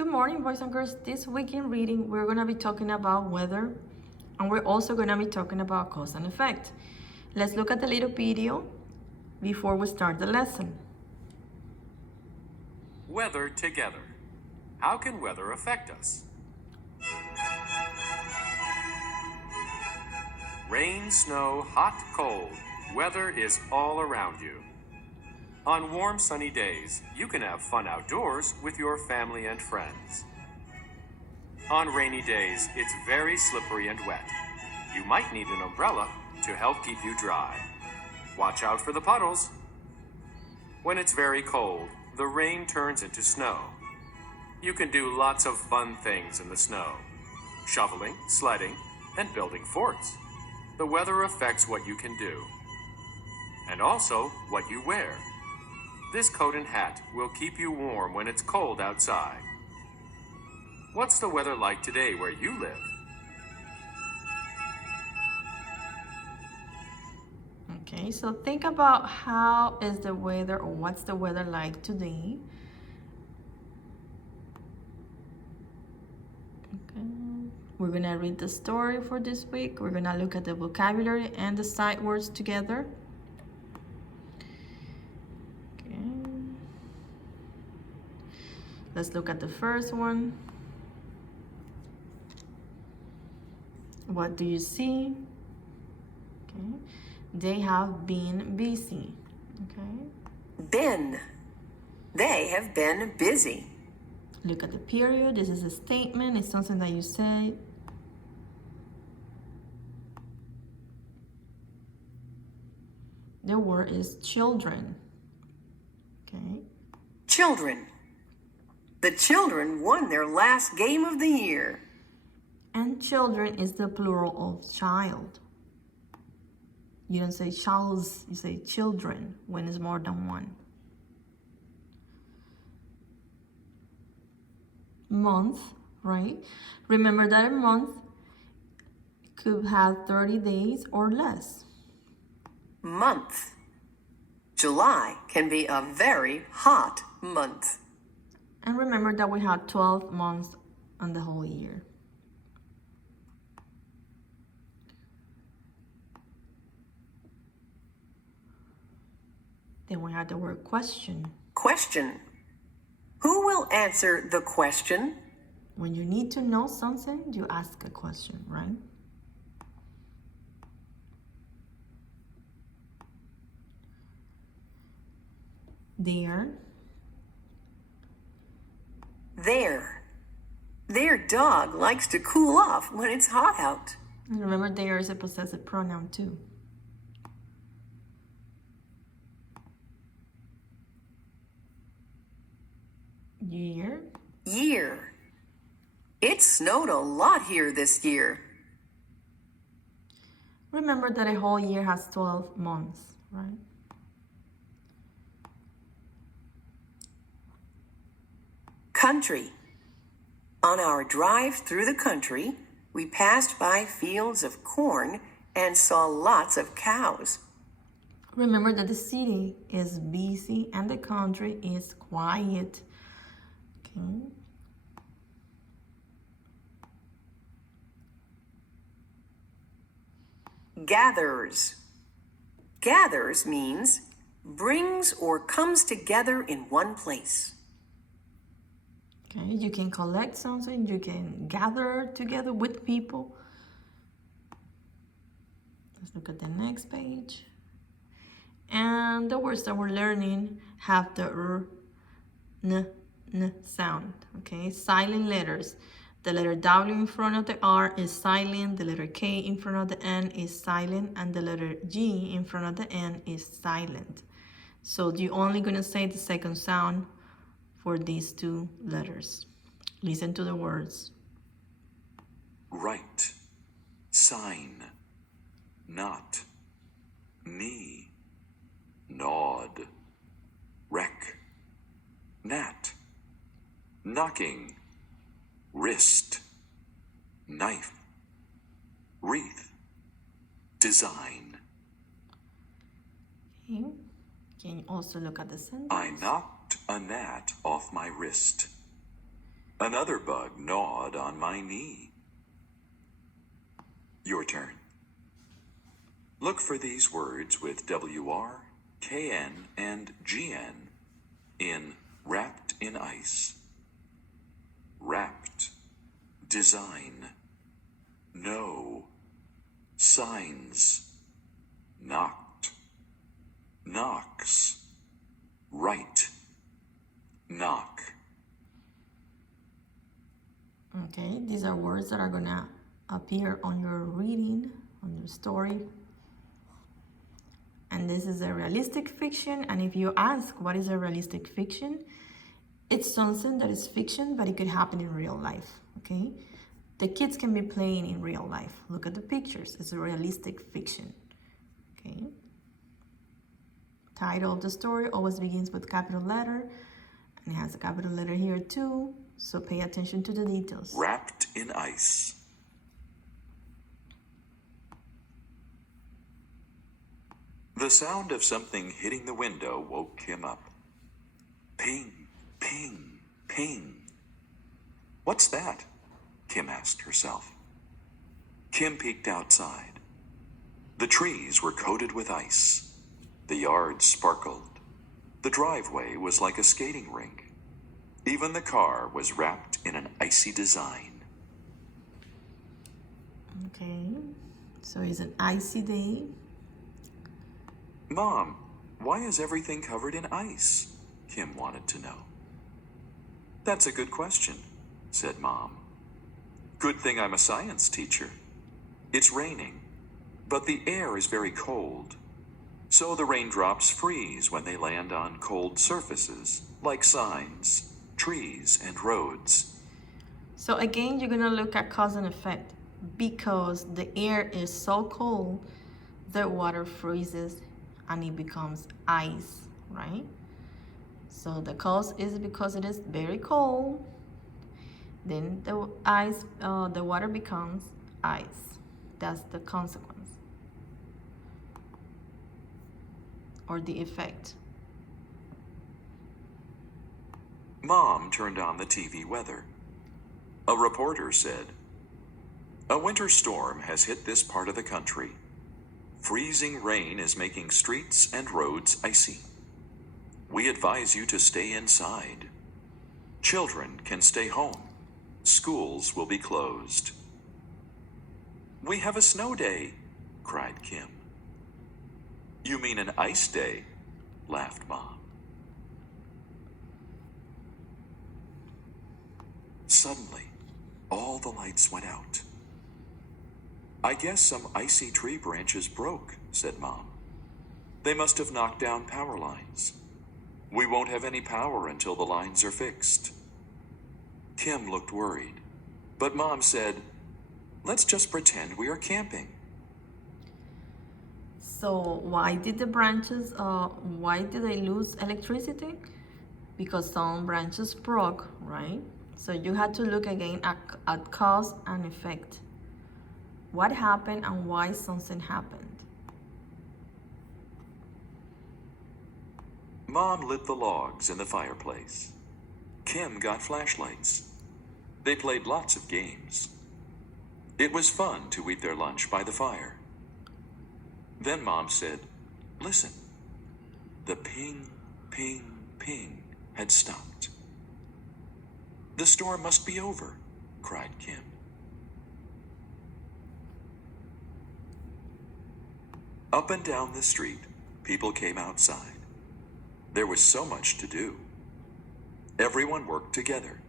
Good morning, boys and girls. This week in reading, we're going to be talking about weather, and we're also going to be talking about cause and effect. Let's look at the little video before we start the lesson. Weather together. How can weather affect us? Rain, snow, hot, cold. Weather is all around you. On warm, sunny days, you can have fun outdoors with your family and friends. On rainy days, it's very slippery and wet. You might need an umbrella to help keep you dry. Watch out for the puddles. When it's very cold, the rain turns into snow. You can do lots of fun things in the snow. Shoveling, sledding, and building forts. The weather affects what you can do. And also what you wear. This coat and hat will keep you warm when it's cold outside. What's the weather like today where you live? Okay, so think about how is the weather or what's the weather like today. Okay, we're gonna read the story for this week. We're gonna look at the vocabulary and the sight words together. Okay, let's look at the first one. What do you see? Okay, they have been busy. Okay, Been. They have been busy. look at the period. This is a statement. It's something that you say. The word is children. Okay, Children. The children won their last game of the year. and children is the plural of child. You don't say childs, you say children when it's more than one. Month, right? Remember that a month could have 30 days or less. Month. July can be a very hot month. And remember that we have 12 months on the whole year. Then we have the word question. Question. Who will answer the question? When you need to know something, you ask a question, right? There. There. Their dog likes to cool off when it's hot out. And remember, there is a possessive pronoun too. Year. Year. It snowed a lot here this year. Remember that a whole year has 12 months, right? Country. On our drive through the country, we passed by fields of corn and saw lots of cows. Remember that the city is busy and the country is quiet. Okay. Gathers. Gathers means brings or comes together in one place. Okay, you can collect something, you can gather together with people. Let's look at the next page. And the words that we're learning have the n sound, okay? Silent letters. The letter W in front of the R is silent, the letter K in front of the N is silent, and the letter G in front of the N is silent. So you're only gonna say the second sound for these two letters. Listen to the words. Right, sign, not, knee, nod, wreck, gnat, knocking, wrist, knife, wreath, design. Okay. Can you also look at the sentence? I knocked a gnat off my wrist. Another bug gnawed on my knee. Your turn. Look for these words with WR, KN, and GN in wrapped in ice. Wrapped. Design. No. Signs. Knocked. Knocks. Right. Knock. Okay, these are words that are gonna appear on your reading, on your story. And this is a realistic fiction. And if you ask what is a realistic fiction, it's something that is fiction, but it could happen in real life, okay? The kids can be playing in real life. Look at the pictures. It's a realistic fiction, okay? Title of the story always begins with capital letter, and it has a capital letter here too, so pay attention to the details. Wrapped in ice. The sound of something hitting the window woke Kim up. Ping, ping, ping. What's that? Kim asked herself. Kim peeked outside. The trees were coated with ice. The yard sparkled. The driveway was like a skating rink. Even the car was wrapped in an icy design. Okay, so it's an icy day. Mom, why is everything covered in ice? Kim wanted to know. That's a good question, said Mom. Good thing I'm a science teacher. It's raining, but the air is very cold. So the raindrops freeze when they land on cold surfaces, like signs, trees, and roads. So again, you're gonna look at cause and effect. Because the air is so cold, the water freezes and it becomes ice, right? So the cause is because it is very cold. Then the water becomes ice. That's the consequence or the effect. Mom turned on the TV weather. A reporter said, "A winter storm has hit this part of the country. Freezing rain is making streets and roads icy. We advise you to stay inside. Children can stay home. Schools will be closed." "We have a snow day," cried Kim. "You mean an ice day?" laughed Mom. Suddenly, all the lights went out. "I guess some icy tree branches broke," said Mom. "They must have knocked down power lines. We won't have any power until the lines are fixed." Kim looked worried, but Mom said, "Let's just pretend we are camping." So why did they lose electricity? Because some branches broke, right? So you had to look again at cause and effect. What happened and why something happened? Mom lit the logs in the fireplace. Kim got flashlights. They played lots of games. It was fun to eat their lunch by the fire. Then Mom said, "Listen." The ping, ping, ping had stopped. "The storm must be over," cried Kim. Up and down the street, people came outside. There was so much to do. Everyone worked together.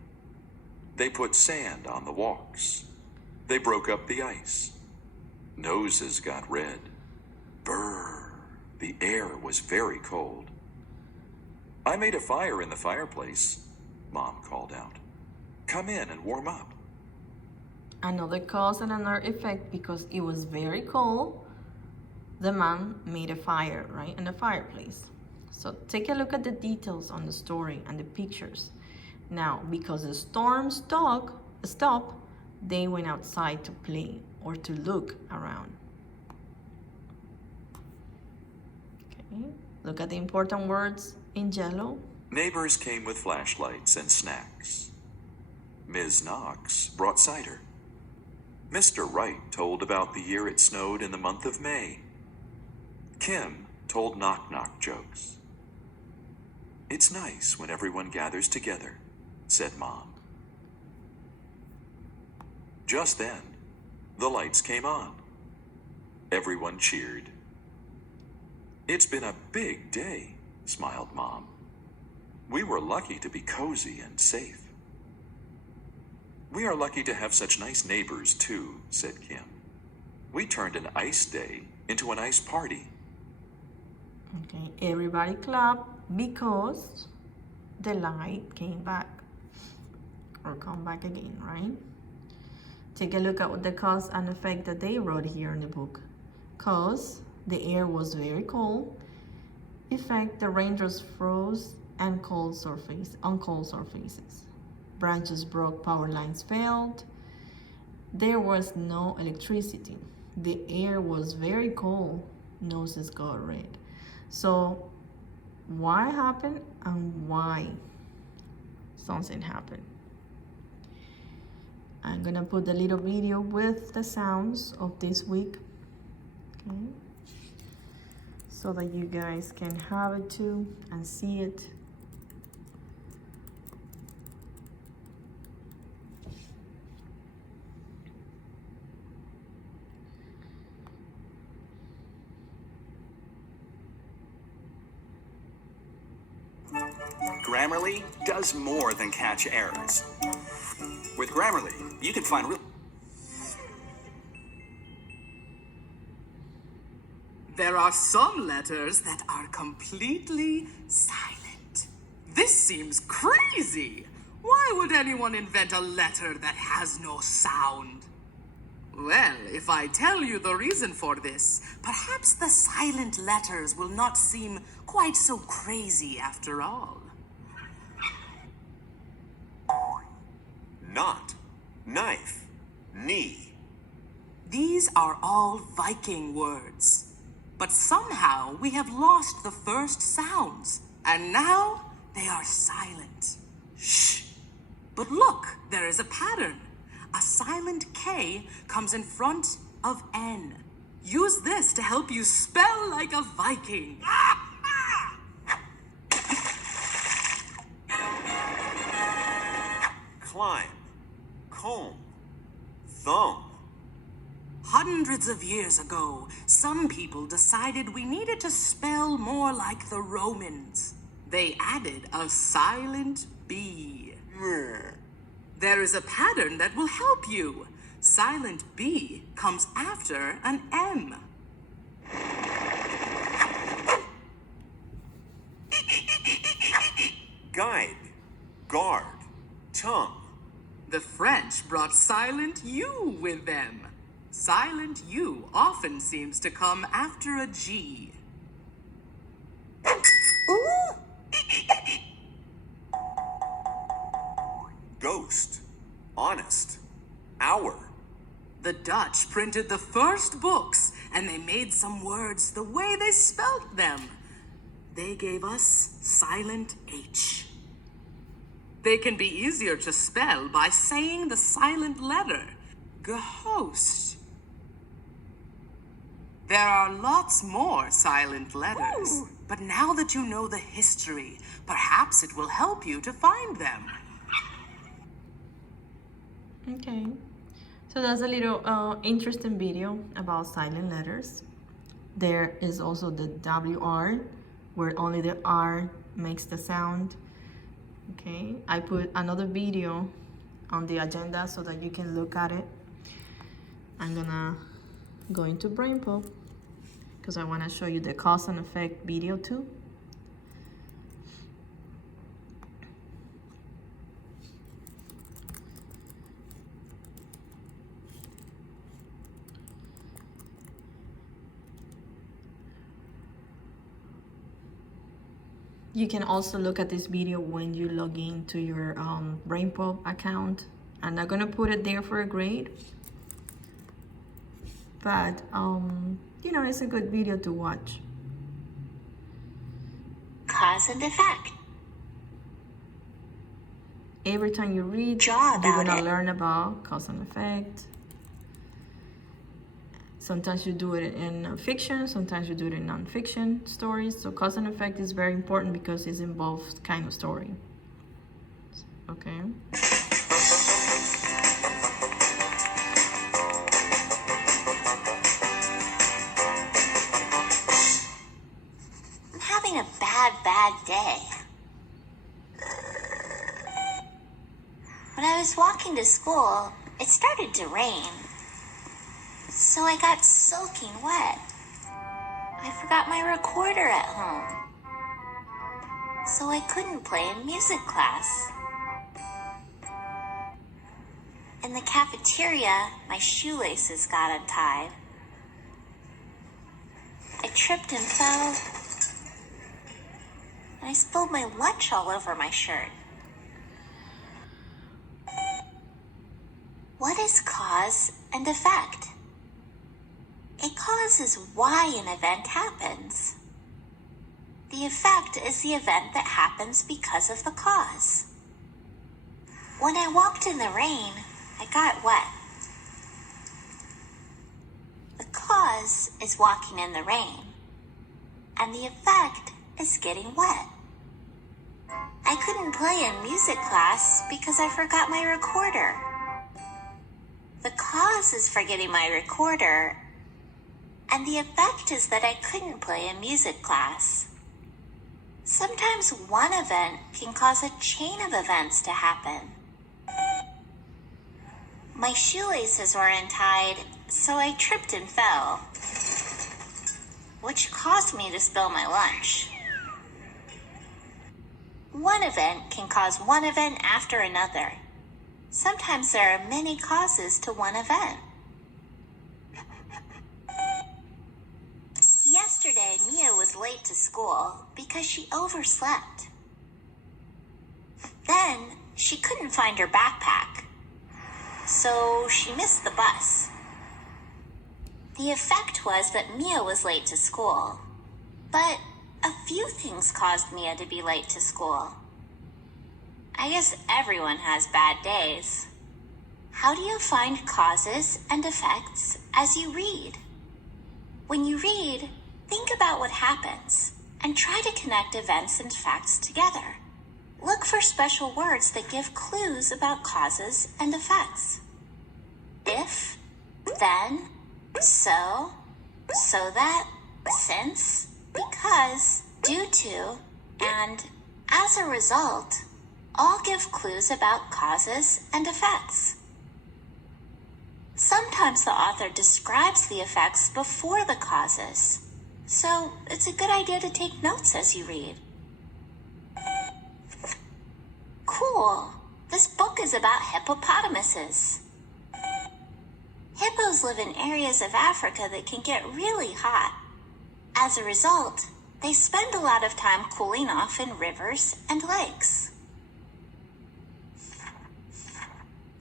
They put sand on the walks. They broke up the ice. Noses got red. Brr, the air was very cold. "I made a fire in the fireplace," Mom called out. "Come in and warm up." Another cause and another effect, because it was very cold, the man made a fire, right, in the fireplace. So take a look at the details on the story and the pictures. Now, because the storm stopped, they went outside to play or to look around. Okay, look at the important words in yellow. Neighbors came with flashlights and snacks. Ms. Knox brought cider. Mr. Wright told about the year it snowed in the month of May. Kim told knock-knock jokes. "It's nice when everyone gathers together," said Mom. Just then, the lights came on. Everyone cheered. "It's been a big day," smiled Mom. "We were lucky to be cozy and safe." "We are lucky to have such nice neighbors, too," said Kim. "We turned an ice day into an ice party." Okay, everybody clap because the light came back or come back again, right? Take a look at the cause and effect that they wrote here in the book. Cause, the air was very cold. Effect, the raindrops froze and cold surfaces. Branches broke, power lines failed. There was no electricity. The air was very cold. Noses got red. So, why happened and why something happened? I'm gonna put the little video with the sounds of this week, okay? So that you guys can have it too and see it. Grammarly does more than catch errors. With Grammarly, you can find There are some letters that are completely silent. This seems crazy. Why would anyone invent a letter that has no sound? Well, if I tell you the reason for this, perhaps the silent letters will not seem quite so crazy after all. not, knife, knee. These are all Viking words. But somehow we have lost the first sounds, and now they are silent. Shh. But look, there is a pattern. A silent K comes in front of N. Use this to help you spell like a Viking. Climb, comb, thumb. Hundreds of years ago, some people decided we needed to spell more like the Romans. They added a silent B. There is a pattern that will help you. Silent B comes after an M. Guide, guard, tongue. The French brought silent U with them. Silent U often seems to come after a G. Ghost, honest, hour. The Dutch printed the first books, and they made some words the way they spelt them. They gave us silent H. They can be easier to spell by saying the silent letter, ghost. There are lots more silent letters, but now that you know the history, perhaps it will help you to find them. Okay, so that's a little interesting video about silent letters. There is also the WR, where only the R makes the sound. Okay, I put another video on the agenda so that you can look at it. I'm gonna go into BrainPop because I want to show you the cause and effect video too. You can also look at this video when you log into your BrainPop account. I'm not gonna put it there for a grade, but you know, it's a good video to watch. Cause and effect. every time you read, Draw you're about gonna it. learn about cause and effect. Sometimes you do it in fiction, sometimes you do it in non-fiction stories. So cause and effect is very important because it involves kind of story. Okay. I'm having a bad day. When I was walking to school, it started to rain. So I got soaking wet. I forgot my recorder at home. So I couldn't play in music class. In the cafeteria, my shoelaces got untied. I tripped and fell. And I spilled my lunch all over my shirt. What is cause and effect? A cause is why an event happens. The effect is the event that happens because of the cause. When I walked in the rain, I got wet. The cause is walking in the rain, and the effect is getting wet. I couldn't play in music class because I forgot my recorder. The cause is forgetting my recorder, and the effect is that I couldn't play in music class. Sometimes one event can cause a chain of events to happen. My shoelaces were untied, so I tripped and fell, which caused me to spill my lunch. One event can cause one event after another. Sometimes there are many causes to one event. Yesterday, Mia was late to school because she overslept. Then, she couldn't find her backpack, so she missed the bus. The effect was that Mia was late to school, but a few things caused Mia to be late to school. I guess everyone has bad days. How do you find causes and effects as you read? When you read, think about what happens and try to connect events and facts together. Look for special words that give clues about causes and effects. If, then, so that, since, because, due to, and as a result, all give clues about causes and effects. Sometimes the author describes the effects before the causes, so it's a good idea to take notes as you read. Cool! This book is about hippopotamuses. Hippos live in areas of Africa that can get really hot. As a result, they spend a lot of time cooling off in rivers and lakes.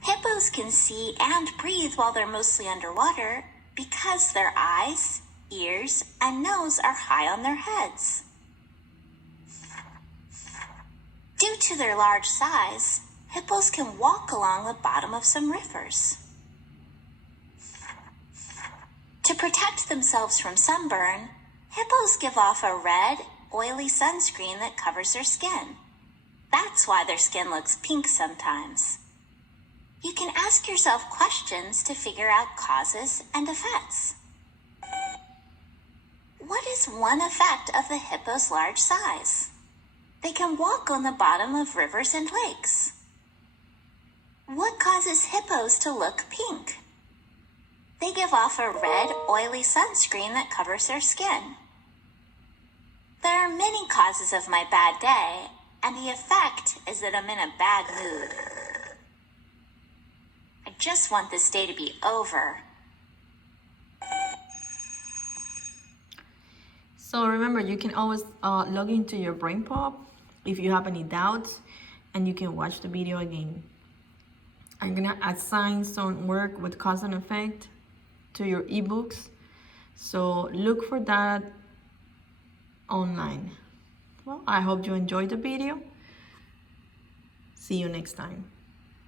Hippos can see and breathe while they're mostly underwater because their eyes, ears, and nose are high on their heads. Due to their large size, hippos can walk along the bottom of some rivers. To protect themselves from sunburn, hippos give off a red, oily sunscreen that covers their skin. That's why their skin looks pink sometimes. You can ask yourself questions to figure out causes and effects. What is one effect of the hippo's large size? They can walk on the bottom of rivers and lakes. What causes hippos to look pink? They give off a red, oily sunscreen that covers their skin. There are many causes of my bad day, and the effect is that I'm in a bad mood. I just want this day to be over. So remember, you can always log into your BrainPop if you have any doubts, and you can watch the video again. I'm gonna assign some work with cause and effect to your ebooks, so look for that online. Well, I hope you enjoyed the video. See See you next time.